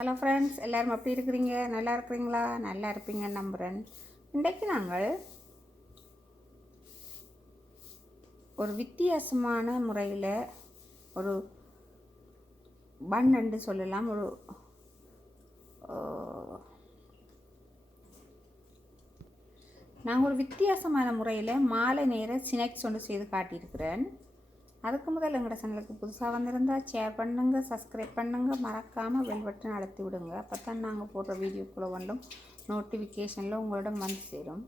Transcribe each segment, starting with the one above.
Hello friends, எல்லோரும் எப்படி இருக்கிறீங்க? நல்லா இருக்கிறீங்களா? நல்லா இருப்பீங்கன்னு நம்புகிறேன். இன்றைக்கு நாங்கள் ஒரு வித்தியாசமான முறையில் ஒரு பன் என்று சொல்லலாம், நாங்கள் ஒரு வித்தியாசமான முறையில் மாலை நேர ஸ்நாக்ஸ் ஒன்று செய்து காட்டியிருக்கிறேன். அதுக்கு முதல் எங்களோட சேனலுக்கு புதுசாக வந்திருந்தால் ஷேர் பண்ணுங்கள், சப்ஸ்கிரைப் பண்ணுங்கள், மறக்காமல் பெல் பட்டன் அழுத்தி விடுங்க. அப்போ தான் நாங்கள் போடுற வீடியோக்குள்ளே வந்தும் நோட்டிஃபிகேஷனில் உங்களிடம் வந்து சேரும்.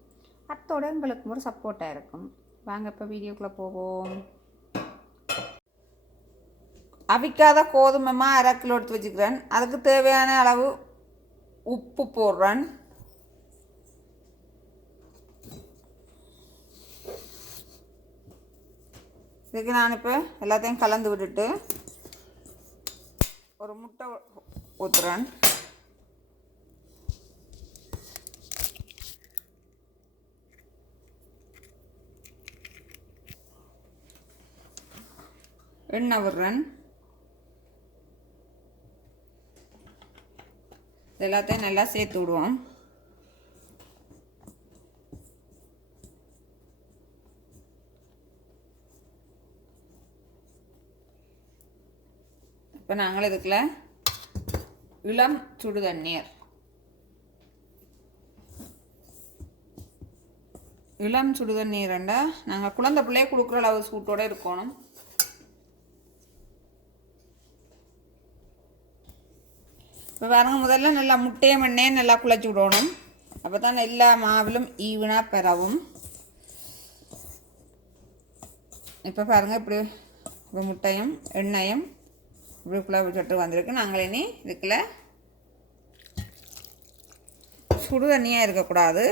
அத்தோடு எங்களுக்கு ஒரு சப்போர்ட்டாக இருக்கும். வாங்க இப்போ வீடியோக்குள்ளே போவோம். அவிக்காத கோதுமை 1/2 கிலோ எடுத்து வச்சுக்கிறேன். அதுக்கு தேவையான அளவு உப்பு போடுறேன். இதுக்கு நான் இப்போ எல்லாத்தையும் கலந்து விட்டுட்டு ஒரு முட்டை ஊற்றுறேன். எண்ணெய் விடுறேன். எல்லாத்தையும் நல்லா சேர்த்து விடுவோம். இப்போ நாங்கள் இதுக்குள்ள இளம் சுடு தண்ணீர் நாங்கள் குழந்தை பிள்ளையே கொடுக்குற அளவு சூட்டோடு இருக்கணும். இப்போ பாருங்க, முதல்ல நல்லா முட்டையை எண்ணெயை நல்லா குழச்சி விடணும். அப்போ தான் எல்லா மாவிலும் ஈவனாக பெறவும். இப்போ பாருங்கள், இப்படி இப்போ முட்டையும் எண்ணெயும் இப்படிக்குள்ளே சொட்டு வந்திருக்கு. நாங்கள் இனி இதுக்குள்ள சுடு தண்ணியாக இருக்கக்கூடாது.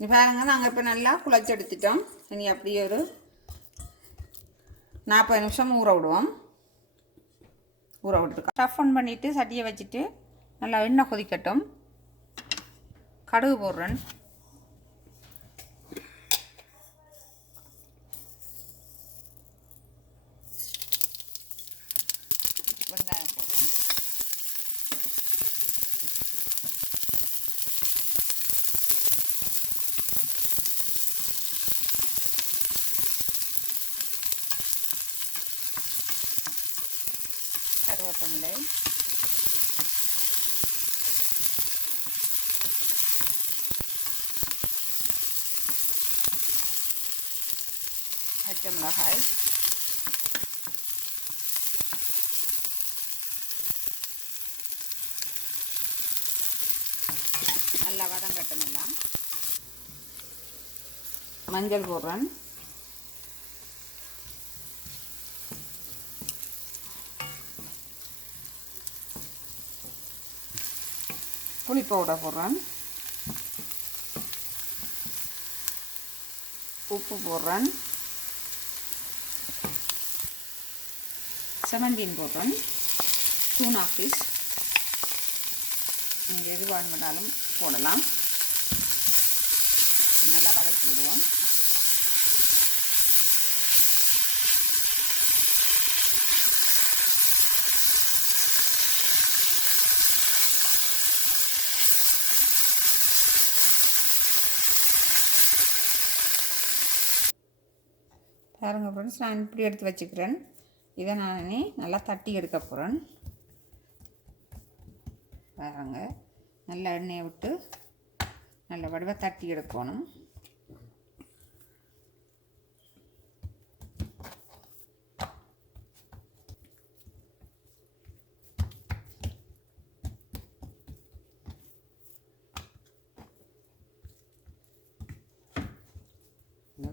இது பாருங்க, நாங்கள் இப்போ நல்லா குழச்சி எடுத்துட்டோம். இனி அப்படியே ஒரு 40 நிமிஷம் ஊற விடுவோம். ஊற விட்டுருக்கோம். ஸ்டஃப் ஆன் பண்ணிவிட்டு சட்டியை வச்சுட்டு நல்லா எண்ணெய் கொதிக்கட்டும். கடுகு போடுறேன். வெங்காயம் போடுறேன். கருவேப்பிலை, பச்சை மிளகாய், நல்லா வதங்கட்டும். எல்லாம் மஞ்சள் போடுறேன். புளி பவுடர் போடுறேன். உப்பு போடுறேன். செமந்தின் போடுறேன். டூனா ஃபிஷ் நீங்கள் எது வேணும்னாலும் போடலாம். நல்லா வதக்கி விடுவோம். பாருங்கள் ஃப்ரெண்ட்ஸ், நான் இப்படி எடுத்து வச்சுக்கிறேன். இதை நான் நல்லா தட்டி எடுக்க போகிறேன். பாருங்க, நல்லா எண்ணெயை விட்டு நல்ல வடிவ தட்டி எடுக்கணும்.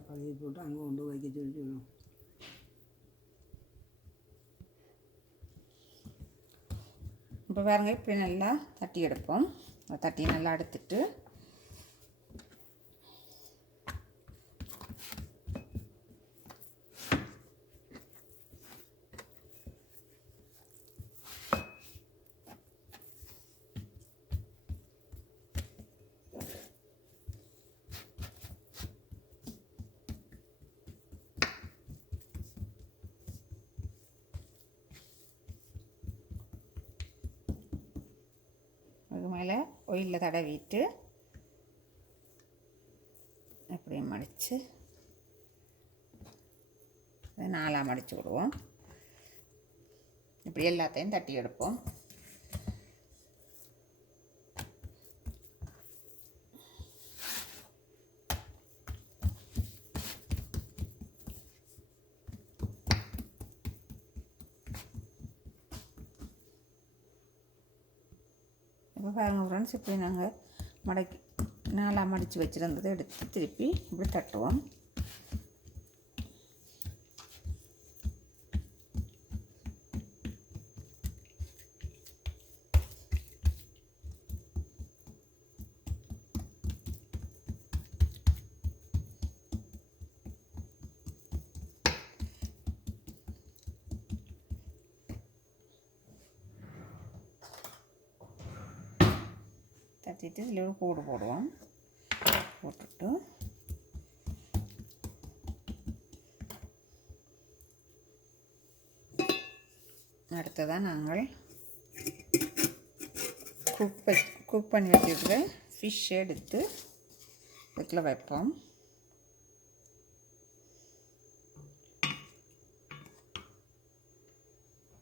கழுவி போட்டு அங்கே கொண்டு வைக்க சொல்லிடணும். இப்போ பாருங்க, இப்படி நல்லா தட்டி எடுப்போம். தட்டி நல்லா எடுத்துட்டு ஆயிலில் தடவிட்டு அப்படியே மடித்து நாலாக மடித்து விடுவோம். இப்படி எல்லாத்தையும் தட்டி எடுப்போம். இப்போ பாருங்கள் ஃப்ரெண்ட்ஸ், இப்படி நாங்கள் மடக்கி நாலாக மடித்து வச்சுருந்ததை எடுத்து திருப்பி இப்படி தட்டுவோம். தட்டிட்டு இதில் ஒரு கூடு போடுவோம். போட்டுட்டு அடுத்ததான் நாங்கள் குக் பண்ணி வச்சுருக்கிற ஃபிஷ் எடுத்து இதில் வைப்போம்.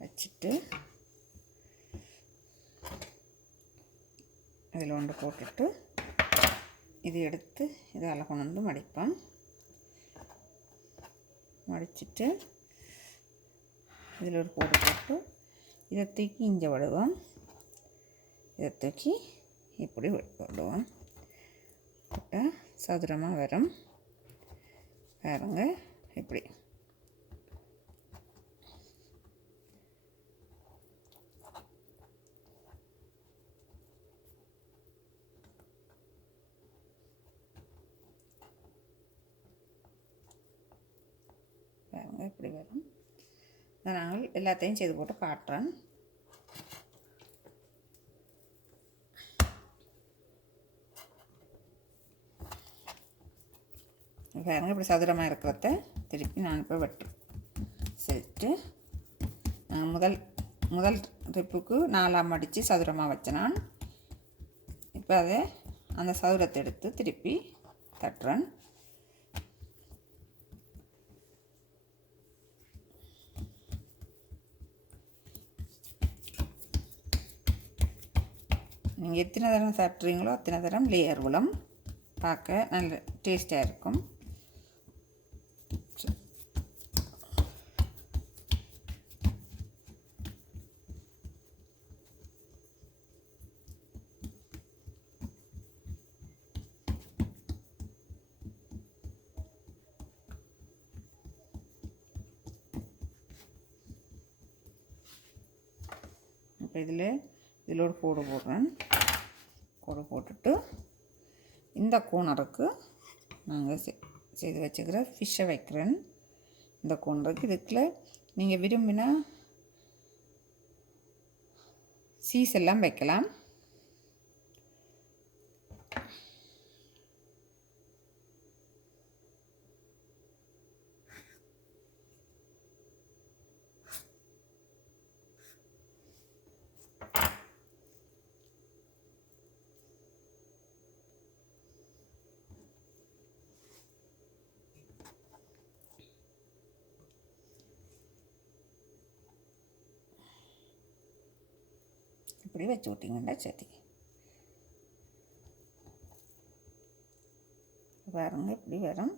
வச்சுட்டு இதில் ஒன்று போட்டுட்டு இது எடுத்து இதால் கொண்டு வந்து மடிப்போம். மடிச்சுட்டு இதில் ஒரு போட்டு போட்டு இதை தூக்கி இங்கே விடுவோம். இதை தூக்கி இப்படி விடுவோம். போட்டால் சதுரமாக வரும். பாருங்க இப்படி. பாருங்கள் இப்படி வரும். நான் எல்லாத்தையும் செய்து போட்டு காட்டுறேன். பாருங்கள் இப்படி சதுரமாக இருக்கிறத திருப்பி நான் இப்போ வெட்டு செஞ்சுட்டு முதல் ட்ரிப்புக்கு நாலாக மடித்து சதுரமாக வச்சேன் நான். இப்போ அதை அந்த சதுரத்தை எடுத்து திருப்பி தட்டுறேன். நீங்கள் எத்தனை தரம் சாப்பிட்றீங்களோ அத்தனை தரம் லேயர் விழும். பார்க்க நல்ல டேஸ்ட்டாக இருக்கும். இப்போ இதில் ஒரு கூடு போடுறேன். கூடு போட்டுட்டு இந்த கோனருக்கு நாங்கள் செய்து வச்சுக்கிற ஃபிஷ்ஷை வைக்கிறேன். இந்த கோனருக்கு இதுக்குள்ள நீங்கள் விரும்பினா சீஸ் எல்லாம் வைக்கலாம். இப்படி வச்சு விட்டிங்கன்னா சரி. பாருங்க இப்படி வரும்.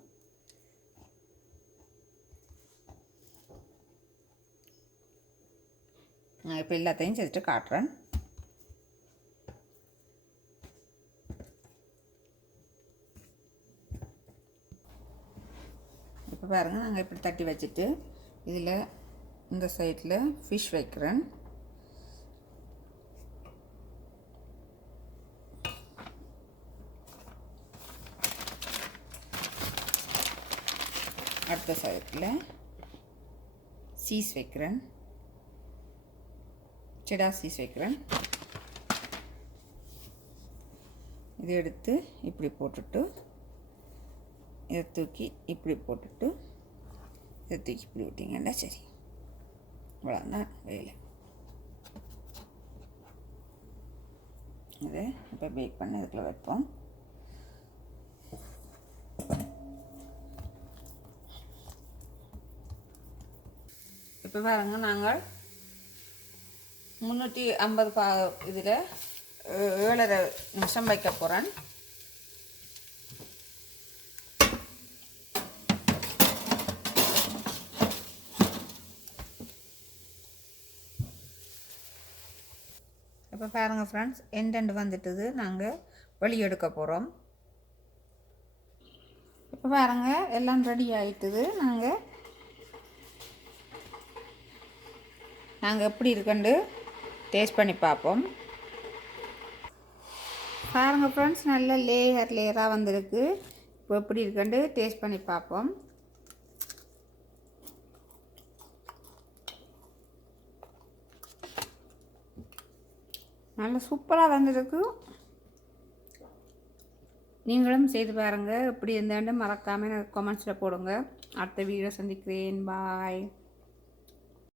நான் இப்போ எல்லாத்தையும் செஞ்சுட்டு காட்டுறேன். இப்போ பாருங்கள், நாங்கள் இப்படி தட்டி வச்சுட்டு இதில் இந்த சைடில் ஃபிஷ் வைக்கிறேன். அடுத்த சைடில் சீஸ் வைக்கிறேன். செடா சீஸ் வைக்கிறேன். இதை எடுத்து இப்படி போட்டுட்டு இதை தூக்கி இப்படி போட்டுட்டு இதை தூக்கி இப்படி விட்டிங்கன்னா சரி. இவ்வளோதான் வேலை. இது இப்போ பேக் பண்ணி இதுக்குள்ள வைப்போம். இப்போ பாருங்க நாங்கள் 350 இதில் 7.5 நிமிஷம் வைக்க போகிறேன். இப்போ பாருங்கள் ஃப்ரெண்ட்ஸ், எண்டெண்டு வந்துட்டுது. நாங்கள் வெளியெடுக்க போகிறோம். இப்போ பாருங்கள் எல்லாம் ரெடி ஆகிட்டுது. நாங்கள் எப்படி இருக்குன்னு டேஸ்ட் பண்ணி பார்ப்போம். பாருங்கள் ஃப்ரெண்ட்ஸ், நல்ல லேயராக வந்திருக்கு. இப்போ எப்படி இருக்குன்னு டேஸ்ட் பண்ணி பார்ப்போம். நல்ல சூப்பராக வந்திருக்கு. நீங்களும் செய்து பாருங்கள். எப்படி இருந்தாண்டு மறக்காமல் எனக்கு கமெண்ட்ஸில் போடுங்க. அடுத்த வீடியோ சந்திக்கிறேன். பாய்.